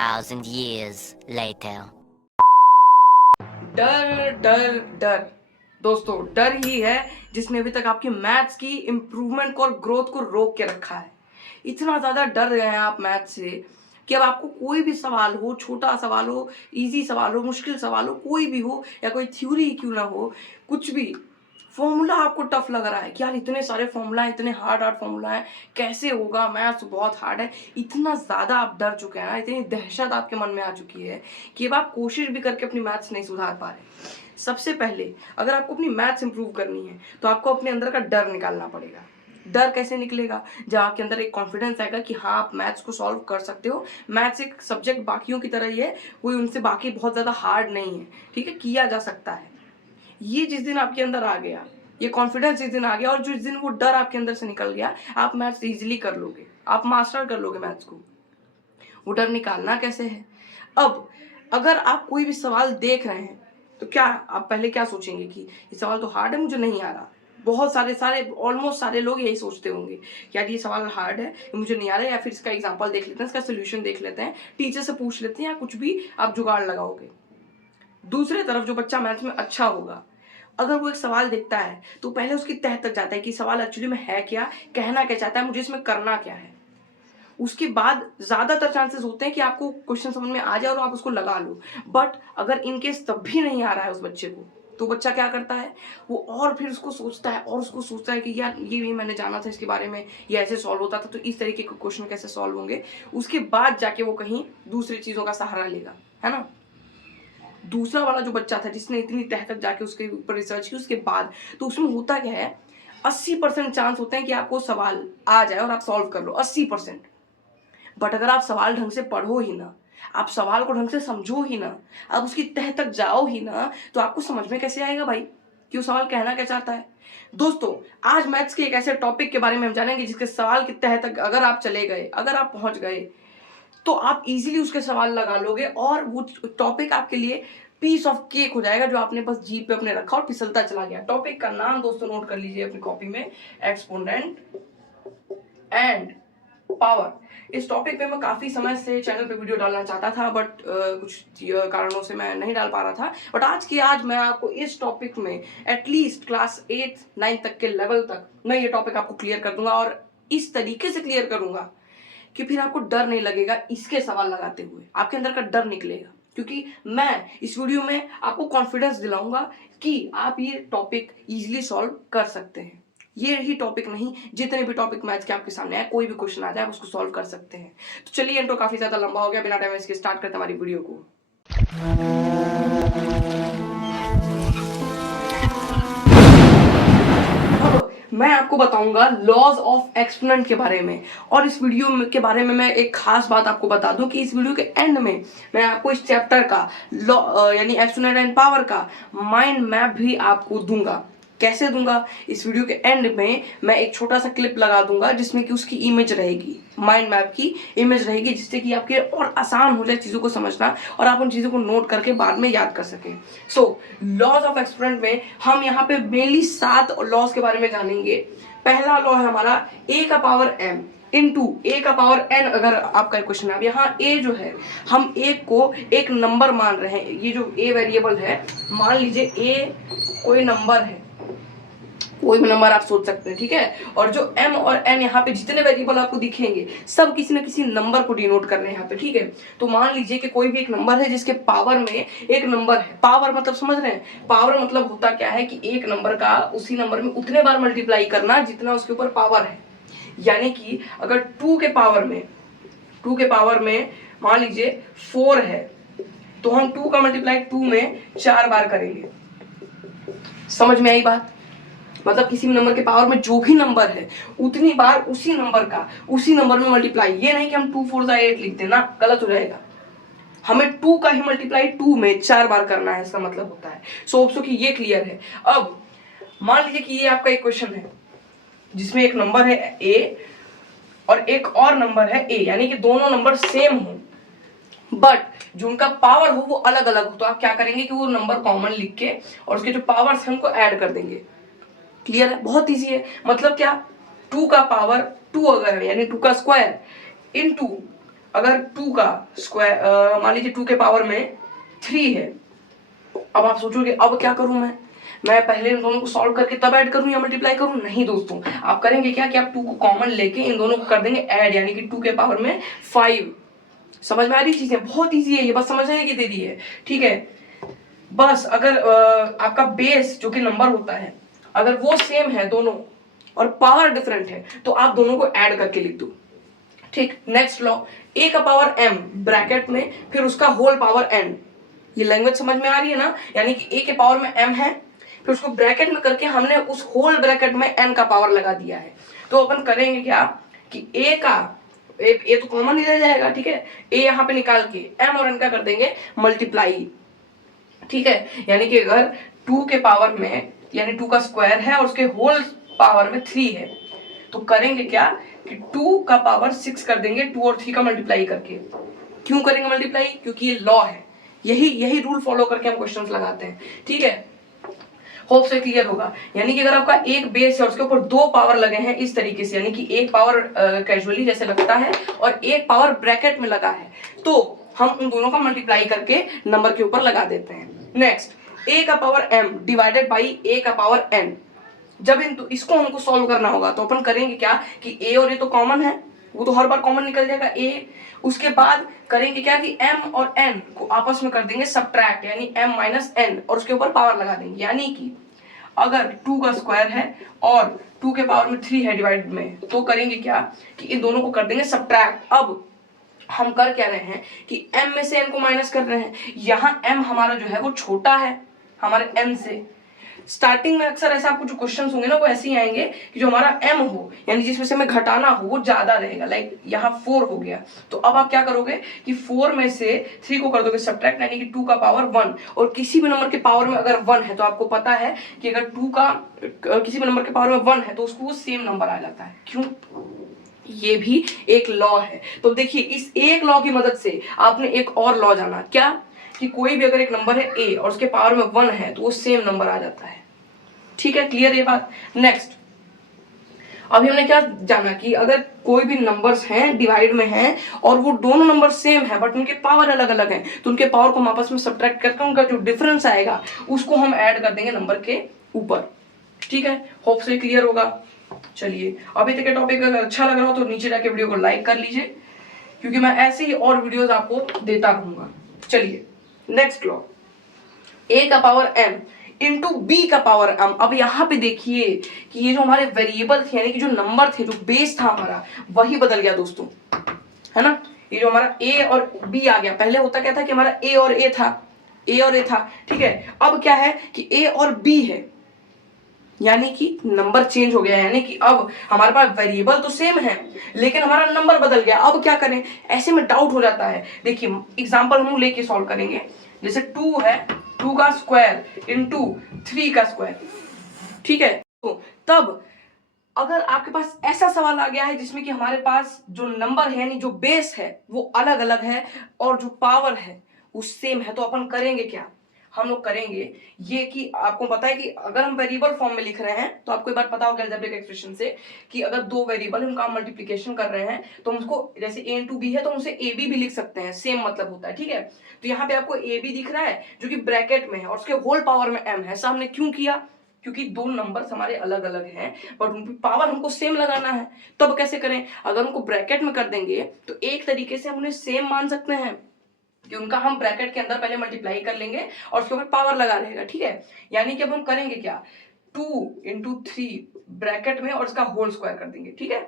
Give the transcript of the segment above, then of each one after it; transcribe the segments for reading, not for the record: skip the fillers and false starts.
2,000 years later. डर डर डर दोस्तों, डर ही है जिसने अभी तक आपकी मैथ्स की इम्प्रूवमेंट को और ग्रोथ को रोक के रखा है। इतना ज़्यादा डर गए हैं आप मैथ्स से कि अब आपको कोई भी सवाल हो, छोटा सवाल हो, इजी सवाल हो, मुश्किल सवाल हो, कोई भी हो या कोई थ्योरी ही क्यों ना हो, कुछ भी फॉर्मूला आपको टफ लग रहा है कि यार इतने सारे फॉर्मूला हैं, इतने हार्ड हार्ड फॉर्मूला हैं, कैसे होगा, मैथ्स बहुत हार्ड है। इतना ज़्यादा आप डर चुके हैं ना, इतनी दहशत आपके मन में आ चुकी है कि अब आप कोशिश भी करके अपनी मैथ्स नहीं सुधार पा रहे। सबसे पहले अगर आपको अपनी मैथ्स इंप्रूव करनी है तो आपको अपने अंदर का डर निकालना पड़ेगा। डर कैसे निकलेगा? जब आपके अंदर एक कॉन्फिडेंस आएगा कि हाँ आप मैथ्स को सॉल्व कर सकते हो। मैथ्स एक सब्जेक्ट बाकियों की तरह ही है, कोई उनसे बाकी बहुत ज़्यादा हार्ड नहीं है, ठीक है, किया जा सकता है। ये जिस दिन आपके अंदर आ गया, ये कॉन्फिडेंस जिस दिन आ गया और जिस दिन वो डर आपके अंदर से निकल गया, आप मैथ्स इजीली कर लोगे, आप मास्टर कर लोगे मैथ्स को। वो डर निकालना कैसे है? अब अगर आप कोई भी सवाल देख रहे हैं तो क्या आप पहले क्या सोचेंगे कि ये सवाल तो हार्ड है, मुझे नहीं आ रहा। बहुत सारे ऑलमोस्ट सारे लोग यही सोचते होंगे कि यार ये सवाल हार्ड है, मुझे नहीं आ रहा है, या फिर इसका एग्जांपल देख लेते हैं, इसका सोल्यूशन देख लेते हैं, टीचर से पूछ लेते हैं, या कुछ भी आप जुगाड़ लगाओगे। दूसरे तरफ जो बच्चा मैथ्स में अच्छा होगा, अगर वो एक सवाल देखता है तो पहले उसकी तह तक जाता है कि सवाल एक्चुअली में है क्या, कहना क्या चाहता है, मुझे इसमें करना क्या है। उसके बाद ज्यादातर चांसेस होते हैं कि आपको क्वेश्चन समझ में आ जाए और आप उसको लगा लो। बट अगर इनकेस तब भी नहीं आ रहा है उस बच्चे को, तो बच्चा क्या करता है, वो और फिर उसको सोचता है और उसको सोचता है कि यार ये भी मैंने जाना था इसके बारे में, ये ऐसे सॉल्व होता था, तो इस तरीके के क्वेश्चन कैसे सॉल्व होंगे। उसके बाद जाके वो कहीं दूसरी चीजों का सहारा लेगा, है ना। दूसरा वाला जो बच्चा था जिसने इतनी तह तक जाके उसके ऊपर रिसर्च की उसके बाद, तो उसमें होता क्या है, 80% चांस होते हैं कि आपको सवाल आ जाए और आप सॉल्व कर लो, 80%। बट अगर आप सवाल ढंग से पढ़ो ही ना, आप सवाल को ढंग से समझो ही ना, आप उसकी तह तक जाओ ही ना, तो आपको समझ में कैसे आएगा भाई कि वो सवाल कहना क्या चाहता है। दोस्तों, आज मैथ्स के एक ऐसे टॉपिक के बारे में हम जानेंगे जिसके सवाल की तह तक अगर आप चले गए, अगर आप पहुंच गए, तो आप इजीली उसके सवाल लगा लोगे और वो टॉपिक आपके लिए पीस ऑफ केक हो जाएगा जो आपने बस जीप पे अपने रखा और फिसलता चला गया। टॉपिक का नाम दोस्तों नोट कर लीजिए अपनी कॉपी में, एक्सपोनेंट एंड पावर। इस टॉपिक पे मैं काफी समय से चैनल पे वीडियो डालना चाहता था, बट कुछ कारणों से मैं नहीं डाल पा रहा था। बट आज मैं आपको इस टॉपिक में एटलीस्ट क्लास 8-9 तक के लेवल तक मैं ये टॉपिक आपको क्लियर कर दूंगा, और इस तरीके से क्लियर करूंगा कि फिर आपको डर नहीं लगेगा। इसके सवाल लगाते हुए आपके अंदर का डर निकलेगा, क्योंकि मैं इस वीडियो में आपको कॉन्फिडेंस दिलाऊंगा कि आप ये टॉपिक इजीली सॉल्व कर सकते हैं। ये ही टॉपिक नहीं, जितने भी टॉपिक मैथ्स के आपके सामने आए, कोई भी क्वेश्चन आ जाए आप उसको सॉल्व कर सकते हैं। तो चलिए, इंट्रो काफी ज्यादा लंबा हो गया, बिना टाइम वेस्ट के स्टार्ट करते हैं हमारी वीडियो को। मैं आपको बताऊंगा लॉज ऑफ एक्सपोनेंट के बारे में, और इस वीडियो के बारे में मैं एक खास बात आपको बता दूं कि इस वीडियो के एंड में मैं आपको इस चैप्टर का लॉ यानी एक्सपोनेंट एंड पावर का माइंड मैप भी आपको दूंगा। कैसे दूंगा? इस वीडियो के एंड में मैं एक छोटा सा क्लिप लगा दूंगा जिसमें कि उसकी इमेज रहेगी, माइंड मैप की इमेज रहेगी, जिससे कि आपके और आसान हो जाए चीजों को समझना और आप उन चीजों को नोट करके बाद में याद कर सकें। सो लॉज ऑफ एक्सपोनेंट में हम यहाँ पे मेनली 7 लॉज के बारे में जानेंगे। पहला लॉ है हमारा a का पावर m इंटू a का पावर n। अगर आपका क्वेश्चन है, यहाँ a जो है, हम a को एक नंबर मान रहे हैं। ये जो a वेरिएबल है, मान लीजिए a कोई नंबर है, कोई भी नंबर आप सोच सकते हैं, ठीक है। और जो m और n यहाँ पे जितने वेरिएबल आपको दिखेंगे सब किसी न किसी नंबर को डिनोट कर रहे हैं यहाँ पे, ठीक है। तो मान लीजिए कि कोई भी एक नंबर है जिसके पावर में एक नंबर है। पावर मतलब समझ रहे हैं? पावर मतलब होता क्या है कि एक नंबर का उसी नंबर में उतने बार मल्टीप्लाई करना जितना उसके ऊपर पावर है। यानी कि अगर 2 के पावर में मान लीजिए 4 है, तो हम 2 का मल्टीप्लाई 2 में 4 बार करेंगे। समझ में आई बात? मतलब किसी भी नंबर के पावर में जो भी नंबर है उतनी बार उसी नंबर में मल्टीप्लाई। ये नहीं कि हम 2 4 8 लिख देना, गलत हो जाएगा। हमें 2 का ही मल्टीप्लाई 2 में 4 बार करना है, इसका मतलब होता है। सो कि ये क्लियर है। अब मान लीजिए कि ये आपका एक क्वेश्चन है जिसमें एक नंबर है a और एक और नंबर है a, यानी कि दोनों नंबर सेम हो बट जो उनका पावर हो वो अलग अलग हो। तो आप क्या करेंगे कि वो नंबर कॉमन लिख के और उसके जो पावर्स हैं उनको ऐड कर देंगे। क्लियर है? बहुत इजी है। मतलब क्या, 2 का पावर 2 अगर है, यानी 2 का स्क्वायर इंटू अगर 2 का स्क्वायर मान लीजिए 2 के पावर में 3 है, अब आप सोचोगे अब क्या करूं मैं पहले इन दोनों को सॉल्व करके तब ऐड करूं या मल्टीप्लाई करूं? नहीं दोस्तों, आप करेंगे क्या कि आप 2 को कॉमन लेके इन दोनों को कर देंगे ऐड, यानी कि 2 के पावर में 5। समझ में आ रही चीजें? बहुत ईजी है ये, बस समझने की देरी है, ठीक है। बस अगर आपका बेस जो कि नंबर होता है अगर वो सेम है दोनों और पावर डिफरेंट है तो आप दोनों को ऐड करके लिख दो, ठीक। नेक्स्ट लॉ, a का पावर m ब्रैकेट में फिर उसका होल पावर n। ये लैंग्वेज समझ में आ रही है ना? यानी कि a के पावर में m है, फिर उसको ब्रैकेट में करके हमने उस होल ब्रैकेट में n का पावर लगा दिया है। तो अपन करेंगे क्या कि a का a तो कॉमन ही रह जाएगा, ठीक है। a यहाँ पे निकाल के m और n का कर देंगे मल्टीप्लाई, ठीक है। यानी कि अगर 2 के पावर में यानी 2 का स्क्वायर है और उसके होल पावर में 3 है तो करेंगे क्या कि 2 का पावर 6 कर देंगे 2 और 3 का मल्टीप्लाई करके। क्यों करेंगे मल्टीप्लाई? क्योंकि ये लॉ है, यही रूल फॉलो करके हम क्वेश्चंस लगाते हैं, ठीक है। होप से क्लियर होगा। यानी कि अगर आपका एक बेस है और उसके ऊपर 2 पावर लगे हैं इस तरीके से, यानी कि एक पावर कैजुअली जैसे लगता है और एक पावर ब्रैकेट में लगा है, तो हम उन दोनों का मल्टीप्लाई करके नंबर के ऊपर लगा देते हैं। नेक्स्ट, a का power m divided by a का पावर n। जब इसको हमको सॉल्व करना होगा तो अपन करेंगे क्या कि a और a तो कॉमन है, वो तो हर बार कॉमन निकल जाएगा a। उसके बाद करेंगे क्या कि m और n को आपस में कर देंगे सब्ट्रैक्ट, यानी m माइनस n और उसके ऊपर पावर लगा देंगे। यानी कि अगर 2 का स्क्वायर है और 2 के पावर में 3 है डिवाइड में, तो करेंगे क्या कि इन दोनों को कर देंगे सब्ट्रैक्ट। अब हम कर क्या रहे हैं कि m में से n को माइनस कर रहे हैं। यहाँ m हमारा जो है वो छोटा है हमारे n से। स्टार्टिंग में अक्सर ऐसे आपको जो क्वेश्चंस होंगे ना वो ऐसे ही आएंगे कि जो हमारा m हो यानी जिसमें से हमें घटाना हो वो ज्यादा रहेगा। लाइक यहाँ 4 हो गया, तो अब आप क्या करोगे कि 4 में से 3 को कर दोगे सब्ट्रैक्ट, यानी कि 2 का पावर 1। और किसी भी नंबर के पावर में अगर 1 है तो आपको पता है कि अगर 2 का किसी भी नंबर के पावर में 1 है तो उसको वो सेम नंबर आ जाता है। क्यों? ये भी एक लॉ है। तो देखिए इस एक लॉ की मदद से आपने एक और लॉ जाना, क्या कि कोई भी अगर एक नंबर है a और उसके पावर में 1 है तो वो सेम नंबर आ जाता है, ठीक है। क्लियर ये बात? नेक्स्ट, अभी हमने क्या जाना कि अगर कोई भी नंबर्स हैं डिवाइड में हैं और वो दोनों नंबर सेम है बट उनके पावर अलग अलग हैं, तो उनके पावर को हम आपस में सब्ट्रैक्ट करके उनका जो डिफरेंस आएगा उसको हम ऐड कर देंगे नंबर के ऊपर, ठीक है। होप से क्लियर होगा। चलिए, अभी तक का टॉपिक अगर अच्छा लग रहा हो तो नीचे जाके वीडियो को लाइक कर लीजिए, क्योंकि मैं ऐसे ही और वीडियोस आपको देता रहूंगा। चलिए नेक्स्ट लॉ, a का पावर m इंटू b का पावर m। अब यहाँ पे देखिए कि ये जो हमारे वेरिएबल थे यानी कि जो नंबर थे, जो बेस था हमारा, वही बदल गया दोस्तों, है ना। ये जो हमारा a और b आ गया, पहले होता क्या था कि हमारा a और a था, ठीक है। अब क्या है कि a और b है, यानी कि नंबर चेंज हो गया, यानी कि अब हमारे पास वेरिएबल तो सेम है लेकिन हमारा नंबर बदल गया। अब क्या करें? ऐसे में डाउट हो जाता है। देखिए एग्जांपल हम लेके सॉल्व करेंगे। जैसे 2 है, 2 का स्क्वायर इंटू 3 का स्क्वायर, ठीक है। तो तब अगर आपके पास ऐसा सवाल आ गया है जिसमें कि हमारे पास जो नंबर है यानी जो बेस है वो अलग अलग है और जो पावर है वो सेम है, तो अपन करेंगे क्या? हम लोग करेंगे ये कि आपको पता है कि अगर हम वेरिएबल फॉर्म में लिख रहे हैं तो आपको एक बार पता होगा अलजेब्रिक एक्सप्रेशन से कि अगर दो वेरिएबल उनका हम मल्टीप्लिकेशन कर रहे हैं तो हम उसको जैसे a इंटू बी है तो हम उसे ए बी भी लिख सकते हैं, सेम मतलब होता है, ठीक है। तो यहाँ पे आपको ए बी दिख रहा है जो कि ब्रैकेट में है और उसके होल पावर में m है। ऐसा हमने क्यों किया? क्योंकि दो नंबर्स हमारे अलग अलग हैं बट उनकी पावर हमको सेम लगाना है। तो अब कैसे करें? अगर उनको ब्रैकेट में कर देंगे तो एक तरीके से हम उन्हें सेम मान सकते हैं कि उनका हम ब्रैकेट के अंदर पहले मल्टीप्लाई कर लेंगे और उसके ऊपर पावर लगा रहेगा, ठीक है। यानी कि अब हम करेंगे क्या, 2 इंटू 3 ब्रैकेट में और उसका होल स्क्वायर कर देंगे, ठीक है।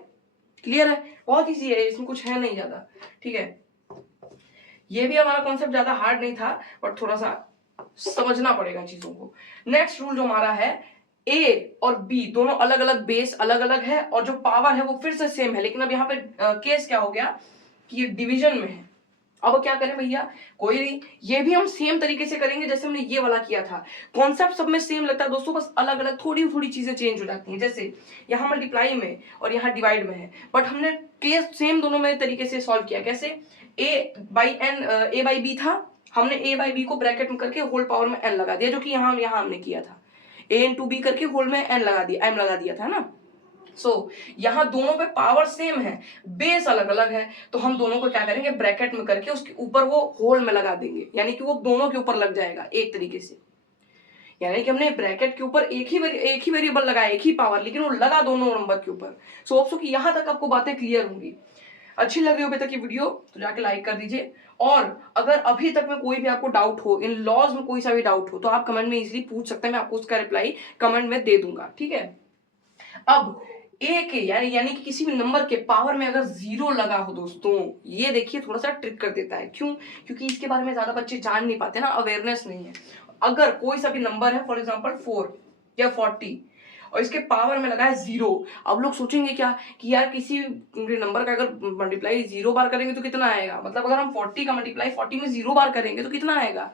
क्लियर है? बहुत ईजी है, इसमें कुछ है नहीं ज्यादा, ठीक है। ये भी हमारा कॉन्सेप्ट ज्यादा हार्ड नहीं था बट थोड़ा सा समझना पड़ेगा चीजों को। नेक्स्ट रूल जो हमारा है, a और b दोनों अलग अलग बेस अलग अलग है और जो पावर है वो फिर से सेम है, लेकिन अब यहाँ पे केस क्या हो गया कि ये डिवीजन में है। अब क्या करें भैया? कोई नहीं, ये भी हम सेम तरीके से करेंगे जैसे हमने ये वाला किया था। कॉन्सेप्ट सब में सेम लगता है दोस्तों, बस अलग अलग थोड़ी थोड़ी चीजें चेंज हो जाती हैं। जैसे यहाँ मल्टीप्लाई में और यहाँ डिवाइड में है बट हमने केस सेम दोनों में तरीके से सॉल्व किया। कैसे? a बाई b था, हमने a बाई b को ब्रैकेट में करके होल पावर में n लगा दिया, जो कि यहाँ हमने किया था। a इंटू बी करके होल में n लगा दिया, m लगा दिया था ना। यहाँ दोनों पे पावर सेम है, बेस अलग अलग है, तो हम दोनों को क्या करेंगे, ब्रैकेट में करके उसके ऊपर वो होल में लगा देंगे, यानी कि वो दोनों के ऊपर लग जाएगा एक तरीके से। यानी कि हमने ब्रैकेट के ऊपर एक ही वेरिएबल लगाया, एक ही पावर, लेकिन वो लगा दोनों नंबर के ऊपर। सो होप सो कि यहाँ तक आपको बातें क्लियर होंगी। अच्छी लग रही हो अभी तक की वीडियो तो जाके लाइक कर दीजिए, और अगर अभी तक में कोई भी आपको डाउट हो, इन लॉज में कोई सा भी डाउट हो, तो आप कमेंट में इजीली पूछ सकते हैं, मैं आपको उसका रिप्लाई कमेंट में दे दूंगा, ठीक है। अब ए के यानी कि किसी भी नंबर के पावर में अगर 0 लगा हो दोस्तों, ये देखिए थोड़ा सा ट्रिक कर देता है। क्यों? क्योंकि इसके बारे में ज्यादा बच्चे जान नहीं पाते ना, अवेयरनेस नहीं है। अगर कोई सा भी नंबर है, फॉर एग्जांपल 4 या 40, और इसके पावर में लगा है 0, अब लोग सोचेंगे क्या कि यार किसी नंबर का अगर मल्टीप्लाई 0 बार करेंगे तो कितना आएगा, मतलब अगर हम 40 का मल्टीप्लाई 40 में 0 बार करेंगे तो कितना आएगा।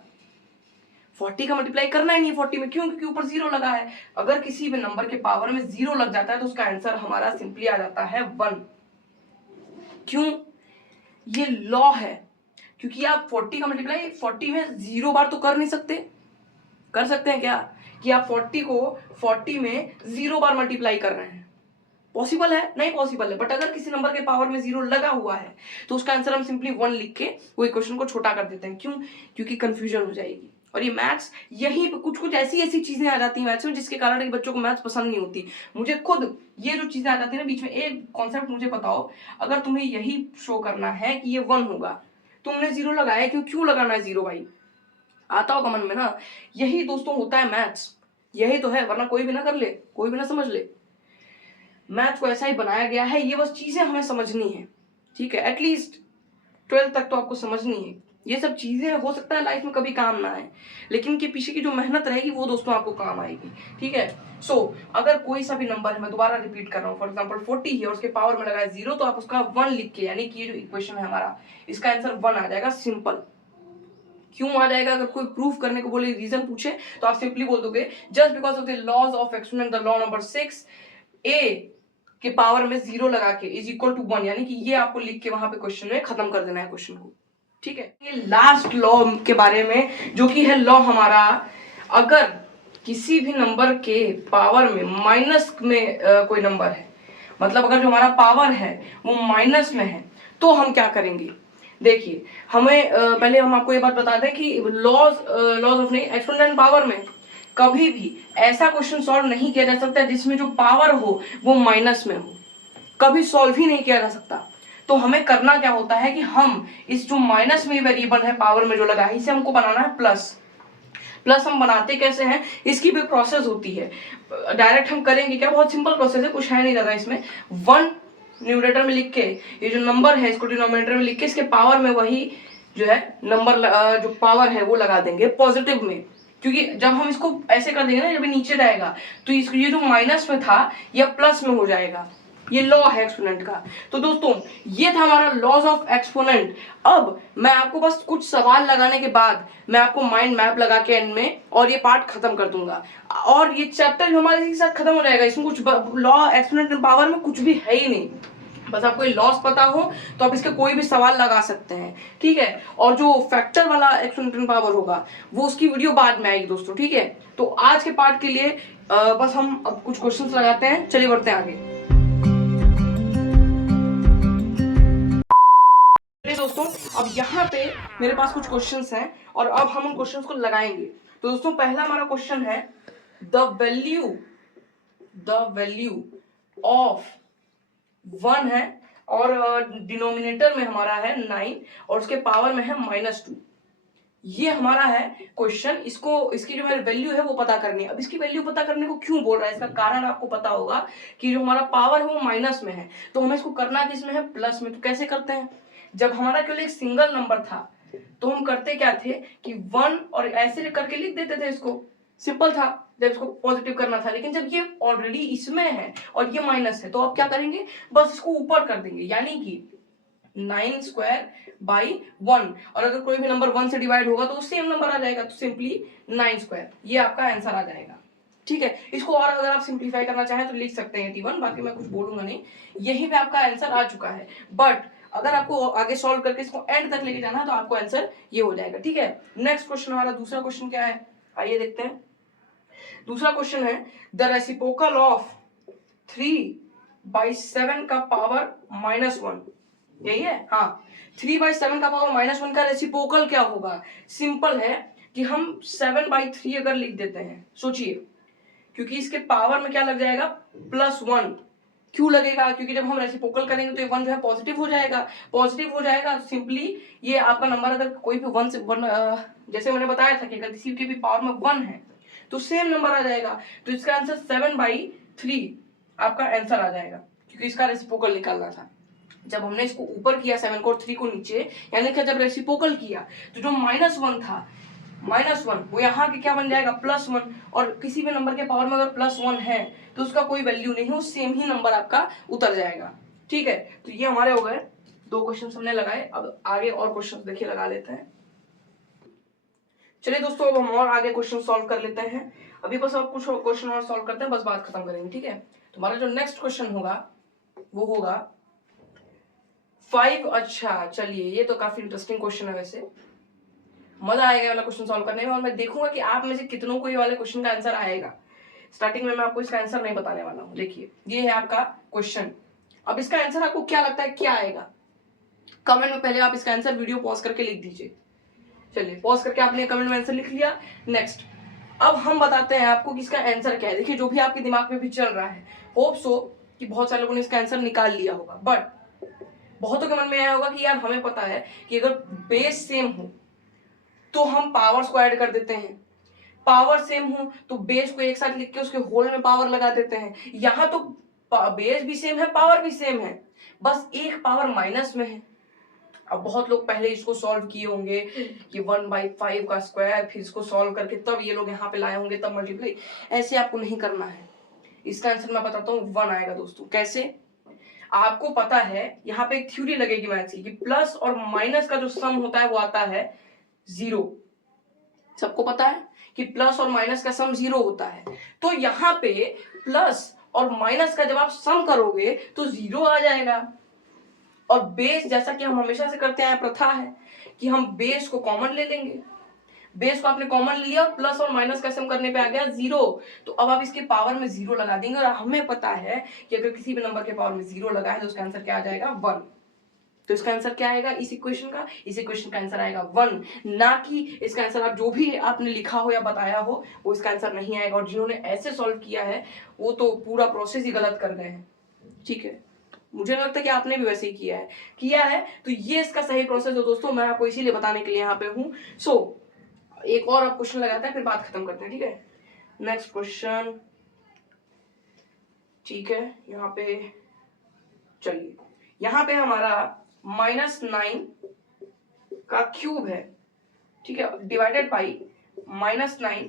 40 का मल्टीप्लाई करना ही नहीं 40 में, क्यों? क्योंकि ऊपर 0 लगा है। अगर किसी भी नंबर के पावर में 0 लग जाता है तो उसका आंसर हमारा सिंपली आ जाता है 1। क्यों? ये लॉ है, क्योंकि आप 40 का मल्टीप्लाई 40 में 0 बार तो कर नहीं सकते। कर सकते हैं क्या कि आप 40 को 40 में 0 बार मल्टीप्लाई कर रहे हैं? पॉसिबल है? नहीं पॉसिबल है। बट अगर किसी नंबर के पावर में 0 लगा हुआ है तो उसका आंसर हम सिंपली 1 लिख के वो इक्वेशन को छोटा कर देते हैं। क्यों? क्योंकि कंफ्यूजन हो जाएगी। और ये मैथ्स यही कुछ ऐसी चीजें आ जाती हैं मैथ्स में जिसके कारण कि बच्चों को मैथ्स पसंद नहीं होती। मुझे खुद ये जो चीजें आ जाती है ना बीच में, एक कॉन्सेप्ट मुझे बताओ, अगर तुम्हें यही शो करना है कि ये 1 होगा, तुमने 0 लगाया, क्यों लगाना है 0 भाई? आता होगा मन में ना। यही दोस्तों होता है मैथ्स, यही तो है, वरना कोई भी ना कर ले, कोई भी ना समझ ले। मैथ्स को ऐसा ही बनाया गया है, ये बस चीजें हमें समझनी है, ठीक है। एटलीस्ट 12th तक तो आपको समझनी है। ये सब चीजें हो सकता है लाइफ में कभी काम ना आए, लेकिन इनके पीछे की जो मेहनत रहेगी वो दोस्तों आपको काम आएगी, ठीक है। अगर कोई सा भी नंबर है, मैं दोबारा रिपीट कर रहा हूँ, फॉर एग्जांपल 40 है और उसके पावर में लगा है 0, तो आप उसका 1 लिख के, यानी कि ये जो इक्वेशन है हमारा, इसका आंसर 1 आ जाएगा, सिंपल। क्यों आ जाएगा? अगर कोई प्रूफ करने को बोले, रीजन पूछे, तो आप सिंपली बोल दोगे just because of the laws of exponent the law number 6, a के पावर में 0 लगा के इज इक्वल टू 1, यानी कि ये आपको लिख के वहां पे क्वेश्चन में खत्म कर देना है क्वेश्चन को, ठीक है। ये लास्ट लॉ के बारे में, जो कि है लॉ हमारा, अगर किसी भी नंबर के पावर में माइनस में कोई नंबर है, मतलब अगर जो हमारा पावर है वो माइनस में है, तो हम क्या करेंगे? देखिए, हमें पहले हम आपको ये बात बता दें कि लॉज ऑफ एक्सपोनेंट पावर में कभी भी ऐसा क्वेश्चन सॉल्व नहीं किया जा सकता जिसमें जो पावर हो वो माइनस में हो, कभी सॉल्व ही नहीं किया जा सकता। तो हमें करना क्या होता है कि हम इस जो माइनस में वेरिएबल है पावर में जो लगा है, इसे हमको बनाना है प्लस। प्लस हम बनाते कैसे हैं, इसकी भी प्रोसेस होती है। डायरेक्ट हम करेंगे क्या, बहुत सिंपल प्रोसेस है, कुछ है नहीं ज्यादा इसमें। 1 न्यूमरेटर में लिख के, ये जो नंबर है इसको डिनोमिनेटर में लिख के, इसके पावर में वही जो है नंबर जो पावर है वो लगा देंगे पॉजिटिव में, क्योंकि जब हम इसको ऐसे कर देंगे ना, जब नीचे जाएगा तो इसको, ये जो माइनस में था यह प्लस में हो जाएगा। ये लॉ है एक्सपोनेंट का। तो दोस्तों ये था हमारा लॉज ऑफ एक्सपोनेंट। अब मैं आपको बस कुछ सवाल लगाने के बाद मैं आपको माइंड मैप लगा के एंड में और ये पार्ट खत्म कर दूंगा, और ये चैप्टर हमारे इसी के साथ खत्म हो जाएगा। इसमें कुछ लॉ एक्सपोनेंट पावर में कुछ भी है ही नहीं, बस आपको ये लॉस पता हो तो आप इसके कोई भी सवाल लगा सकते हैं, ठीक है। और जो फैक्टर वाला एक्सपोनेंट पावर होगा वो उसकी वीडियो बाद में आएगी दोस्तों, ठीक है। तो आज के पार्ट के लिए बस हम अब कुछ क्वेश्चंस लगाते हैं, चलिए बढ़ते हैं आगे। दोस्तों अब यहाँ पे मेरे पास कुछ क्वेश्चंस हैं और अब हम उन क्वेश्चंस को लगाएंगे। तो दोस्तों पहला हमारा क्वेश्चन है, द वैल्यू ऑफ 1 है और डिनोमिनेटर में हमारा है 9 और उसके पावर में है -2। ये हमारा है क्वेश्चन। इसकी जो वैल्यू है वो पता करनी है। अब इसकी वैल्यू पता करने को क्यों बोल रहा है, इसका कारण आपको पता होगा कि जो हमारा पावर है वो माइनस में है, तो हमें इसको करना किसमें है, प्लस में। तो कैसे करते हैं, जब हमारा केवल एक सिंगल नंबर था तो हम करते क्या थे कि 1 और ऐसे करके लिख देते थे, इसको सिंपल था जब इसको पॉजिटिव करना था। लेकिन जब ये ऑलरेडी इसमें है और ये माइनस है तो आप क्या करेंगे, बस इसको ऊपर कर देंगे, यानी कि 9²/1, और अगर कोई भी नंबर 1 से डिवाइड होगा तो सेम नंबर आ जाएगा, तो सिंपली 9², ये आपका आंसर आ जाएगा, ठीक है। इसको और अगर आप सिंप्लीफाई करना चाहें तो लिख सकते हैं 81, बाकी मैं कुछ बोलूंगा नहीं, यहीं पे आपका आंसर आ चुका है। बट अगर आपको आगे सॉल्व करके इसको एंड तक लेके जाना है तो आपको आंसर ये हो जाएगा, ठीक है। नेक्स्ट क्वेश्चन हमारा दूसरा क्वेश्चन क्या है, आइए देखते हैं। दूसरा क्वेश्चन है, द रेसिप्रोकल ऑफ 3 बाई 7 का पावर -1, यही है। हाँ, 3 बाई 7 का पावर -1 का रेसिप्रोकल क्या होगा? सिंपल है कि हम 7/3 अगर लिख देते हैं, सोचिए, क्योंकि इसके पावर में क्या लग जाएगा? +1। क्यों लगेगा? क्योंकि जब हम रेसिप्रोकल करेंगे तो ये 1 जो है पॉजिटिव हो जाएगा। पॉजिटिव हो जाएगा सिंपली ये आपका नंबर अगर कोई भी 1 से 1 जैसे मैंने बताया था कि अगर किसी की भी पावर में 1 है तो सेम नंबर आ जाएगा। तो इसका आंसर 7/3 आपका आंसर आ जाएगा, क्योंकि इसका रेसिप्रोकल निकालना था। जब हमने इसको ऊपर किया 7 को और 3 को नीचे, यानी कि जब रेसिप्रोकल किया तो जो -1 था, -1 वो यहाँ के क्या बन जाएगा? +1। और किसी भी नंबर के पावर में अगर +1 है तो उसका कोई वैल्यू नहीं है, वो सेम ही नंबर आपका उतर जाएगा। ठीक है, तो ये हमारे हो गए 2 क्वेश्चन हमने लगाए। अब आगे और क्वेश्चन देखिए लगा लेते हैं। चलिए दोस्तों, अब हम और आगे क्वेश्चन सॉल्व कर लेते हैं। अभी बस अब कुछ क्वेश्चन और सॉल्व करते हैं, बस बात खत्म करेंगे। ठीक है, तो हमारा जो नेक्स्ट क्वेश्चन होगा वो होगा 5। अच्छा चलिए, ये तो काफी इंटरेस्टिंग क्वेश्चन है, वैसे मजा आएगा ये वाला क्वेश्चन सॉल्व करने में, और मैं देखूंगा कि आप में से कितनों को ये वाले क्वेश्चन का आंसर आएगा। स्टार्टिंग में मैं आपको इसका आंसर नहीं बताने वाला हूँ। देखिए, ये है आपका क्वेश्चन। अब इसका आंसर आपको क्या लगता है क्या आएगा? कमेंट में पहले आप इसका आंसर वीडियो पॉज करके लिख दीजिए। चलिए, पॉज करके आपने कमेंट में आंसर लिख लिया। नेक्स्ट, अब हम बताते हैं आपको कि इसका आंसर क्या है। देखिए, जो भी आपके दिमाग में भी चल रहा है, होप सो कि बहुत सारे लोगों ने इसका आंसर निकाल लिया होगा, बट बहुतों के मन में आया होगा कि यार हमें पता है कि अगर बेस सेम हो तो हम पावर्स को ऐड कर देते हैं, पावर सेम हो तो बेस को एक साथ लिख के उसके होल में पावर लगा देते हैं। यहां तो बेस भी सेम है, पावर भी सेम है, बस एक पावर माइनस में है। अब बहुत लोग पहले इसको सॉल्व किए होंगे कि 1/5 का स्क्वायर, फिर इसको सॉल्व करके तब ये लोग यहाँ पे लाए होंगे, तब मल्टीप्लाई। ऐसे आपको नहीं करना है। इसका आंसर मैं बताता हूँ, 1 आएगा दोस्तों। कैसे? आपको पता है यहाँ पे एक थ्योरी लगेगी मैथ्स की कि प्लस और माइनस का जो सम होता है वो आता है 0। सबको पता है कि प्लस और माइनस का सम 0 होता है। तो यहाँ पे प्लस और माइनस का जब आप सम करोगे तो 0 आ जाएगा। और बेस, जैसा कि हम हमेशा से करते आए, प्रथा है कि हम बेस को कॉमन ले लेंगे। बेस को आपने कॉमन लिया और प्लस और माइनस का सम करने पे आ गया 0। तो अब आप इसके पावर में 0 लगा देंगे, और हमें पता है कि अगर किसी भी नंबर के पावर में 0 लगा है तो उसका आंसर क्या आ जाएगा? 1। तो इसका आंसर क्या आएगा इस इक्वेशन का? इस इक्वेशन का आंसर आएगा 1, ना कि इसका आंसर आप जो भी आपने लिखा हो या बताया हो वो इसका आंसर नहीं आएगा। और जिन्होंने ऐसे सॉल्व किया है वो तो पूरा प्रोसेस ही गलत कर गए हैं। ठीक है, मुझे लगता है कि आपने भी वैसे ही किया है। तो ये इसका सही प्रोसेस है दोस्तों, मैं आपको इसीलिए बताने के लिए यहाँ पे हूँ। सो एक और आप क्वेश्चन लगाते हैं, फिर बात खत्म करते हैं। ठीक है, नेक्स्ट क्वेश्चन। ठीक है, यहाँ पे चलिए, यहाँ पे हमारा -9 का क्यूब है। ठीक है, डिवाइडेड बाई -9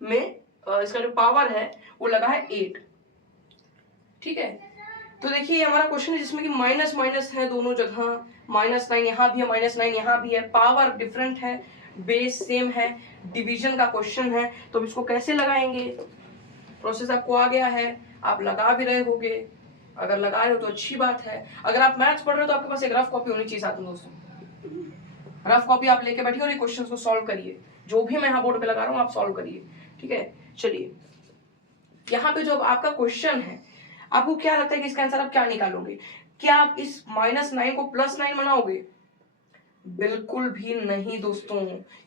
में इसका जो पावर है वो लगा है 8। ठीक है, तो देखिए ये हमारा क्वेश्चन है जिसमें कि माइनस माइनस है दोनों जगह। -9 यहाँ भी है, -9 यहाँ भी है, पावर डिफरेंट है, बेस सेम है, डिवीजन का क्वेश्चन है। तो हम इसको कैसे लगाएंगे? प्रोसेस आपको आ गया है, आप लगा भी रहे होगे। अगर लगा रहे हो तो अच्छी बात है। अगर आप मैथ्स पढ़ रहे हो तो आपके पास एक रफ कॉपी होनी चाहिए साथ में दोस्तों। रफ कॉपी आप लेके बैठिए और ये क्वेश्चंस को सॉल्व करिए। जो भी मैं यहाँ बोर्ड पे लगा रहा हूँ आप सॉल्व करिए। ठीक है, चलिए, यहाँ पे जो आपका क्वेश्चन है, आपको क्या लगता है कि इसका आंसर आप क्या निकालोगे? क्या आप इस -9 को +9 बनाओगे? बिल्कुल भी नहीं दोस्तों।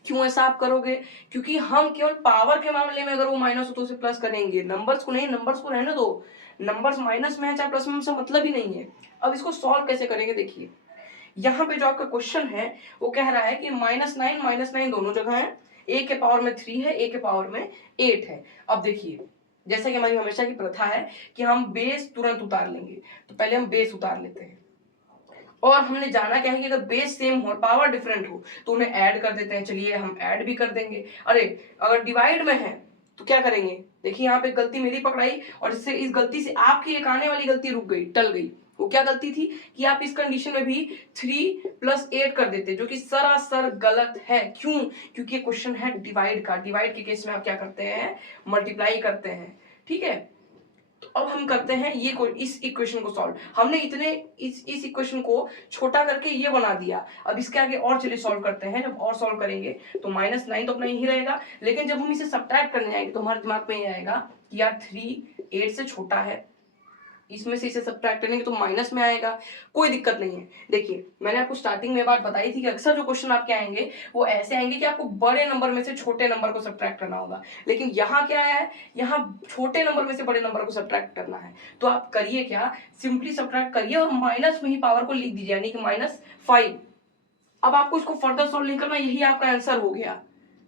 क्यों ऐसा आप करोगे? क्योंकि हम केवल पावर के मामले में अगर वो माइनस हो तो उसे प्लस करेंगे, नंबर्स को नहीं। नंबर्स को रहने दो, नंबर्स माइनस में है चाहे प्लस में, हमसे मतलब ही नहीं है। अब इसको सॉल्व कैसे करेंगे? देखिए, यहाँ पे जो आपका क्वेश्चन है वो कह रहा है कि -9 दोनों जगह है, a के पावर में 3 है, a के पावर में 8 है। अब देखिए, जैसा कि हमारी हमेशा की प्रथा है कि हम बेस तुरंत उतार लेंगे, तो पहले हम बेस उतार लेते हैं। और हमने जाना क्या है कि अगर बेस सेम हो और पावर डिफरेंट हो तो उन्हें ऐड कर देते हैं। चलिए, हम ऐड भी कर देंगे। अरे, अगर डिवाइड में है तो क्या करेंगे? देखिए, यहाँ पे गलती मेरी पकड़ाई, और इससे इस गलती से आपकी एक आने वाली गलती रुक गई, टल गई। वो क्या गलती थी कि आप इस कंडीशन में भी 3 + 8 कर देते, जो कि सरासर गलत है। क्यों? क्योंकि क्वेश्चन है डिवाइड का। डिवाइड के केस में आप क्या करते हैं? मल्टीप्लाई करते हैं। ठीक है, तो अब हम करते हैं ये इस इक्वेशन को सॉल्व। हमने इस इक्वेशन को छोटा करके ये बना दिया। अब इसके आगे और चलिए सॉल्व करते हैं। जब और सॉल्व करेंगे तो -9 तो अपना यही रहेगा, लेकिन जब हम इसे सब्ट्रैक्ट करने जाएंगे तो हमारे दिमाग में ये आएगा कि यार 3 8 से छोटा है, इसमें से इसे सब्ट्रैक्ट करेंगे तो माइनस में आएगा, कोई दिक्कत नहीं है। देखिए मैंने आपको स्टार्टिंग में बात बताई थी कि अक्सर जो क्वेश्चन आपके आएंगे वो ऐसे आएंगे कि आपको बड़े नंबर में से छोटे नंबर को सब्ट्रैक्ट करना होगा, लेकिन यहाँ क्या है, यहाँ छोटे नंबर में से बड़े नंबर को सब्ट्रैक्ट करना है। तो आप करिए क्या, सिंपली सब्ट्रैक्ट करिए और माइनस में ही पावर को लिख दीजिए, यानी कि -5। अब आपको इसको फर्दर सॉल्व नहीं करना, यही आपका आंसर हो गया।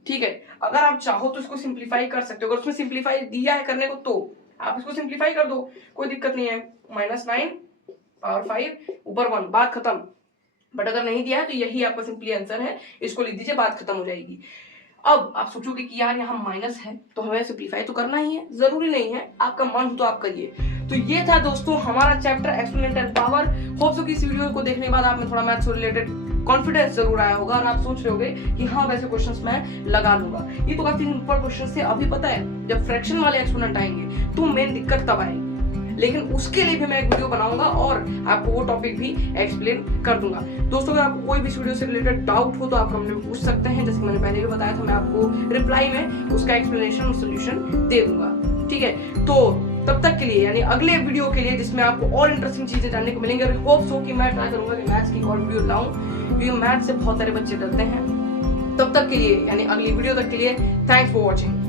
ठीक है, अगर आप चाहो तो इसको सिंप्लीफाई कर सकते हो, अगर उसमें सिंप्लीफाई दिया है करने को तो आप इसको सिंप्लीफाई कर दो, कोई दिक्कत नहीं है। -9 पावर 5 ऊपर 1, बात खत्म। बट अगर नहीं दिया है तो यही आपका सिंपली आंसर है, इसको लिख दीजिए, बात खत्म हो जाएगी। अब आप सोचोगे कि यार यहाँ माइनस है तो हमें सिंप्लीफाई तो करना ही है, जरूरी नहीं है, आपका मन हो तो आप करिए। तो ये था दोस्तों हमारा chapter exponent and power. Hope so कि इस वीडियो को देखने के बाद आप में थोड़ा मैथ्स से रिलेटेड कॉन्फिडेंस जरूर आया होगा और आप सोच रहे होगे कि हाँ वैसे क्वेश्चंस मैं लगा लूंगा। ये तो काफी सिंपल क्वेश्चन थे। अभी पता है जब फ्रैक्शन वाले एक्सपोनेंट आएंगे तो मेन दिक्कत तब आएगी, लेकिन उसके लिए भी मैं एक वीडियो बनाऊंगा और आपको वो टॉपिक भी एक्सप्लेन कर दूंगा। दोस्तों अगर आपको कोई भी वीडियो से रिलेटेड डाउट हो तो आप कमेंट में पूछ सकते हैं, जैसे मैंने पहले भी बताया था, मैं आपको रिप्लाई में उसका एक्सप्लेनेशन और सोल्यूशन दे दूंगा। ठीक है, तो तब तक के लिए यानी अगले वीडियो के लिए जिसमें आपको और इंटरेस्टिंग चीजें जानने को मिलेंगे, होप सो कि मैं ट्राई करूंगा कि मैथ्स की और वीडियो लाऊं, क्योंकि मैथ्स से बहुत सारे बच्चे डरते हैं। तब तक के लिए यानी अगली वीडियो तक के लिए थैंक्स फॉर वॉचिंग।